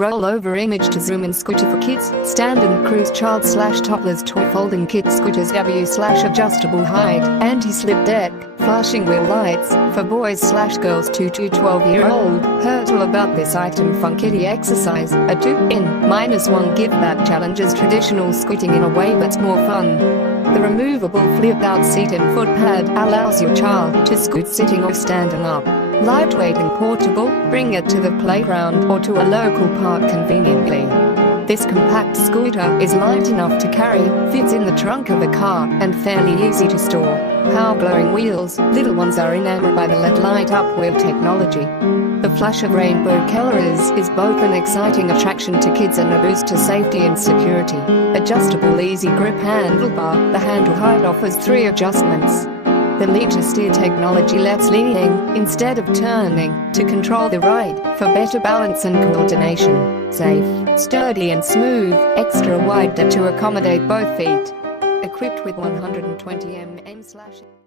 Rollover image to zoom in scooter for kids, stand and cruise child/toddlers toy folding kid scooters W/adjustable height, anti-slip deck, flashing wheel lights, for boys/girls 2 to 12-year-old. HurtleAbout this item FUN KIDDIE exercise, a 2-in-1 give back challenges traditional scooting in a way that's more fun. The removable flip-out seat and foot pad allows your child to scoot sitting or standing up. Lightweight and portable, bring it to the playground or to a local park conveniently. This compact scooter is light enough to carry, fits in the trunk of a car, and fairly easy to store. Power-glowing wheels, little ones are enamored by the LED light-up wheel technology. The flash of rainbow colors is both an exciting attraction to kids and a boost to safety and security. Adjustable easy grip handlebar, the handle height offers 3 adjustments. The lead steer technology lets leaning, instead of turning, to control the ride, for better balance and coordination. Safe, sturdy and smooth, extra wide depth to accommodate both feet. Equipped with 120 mm/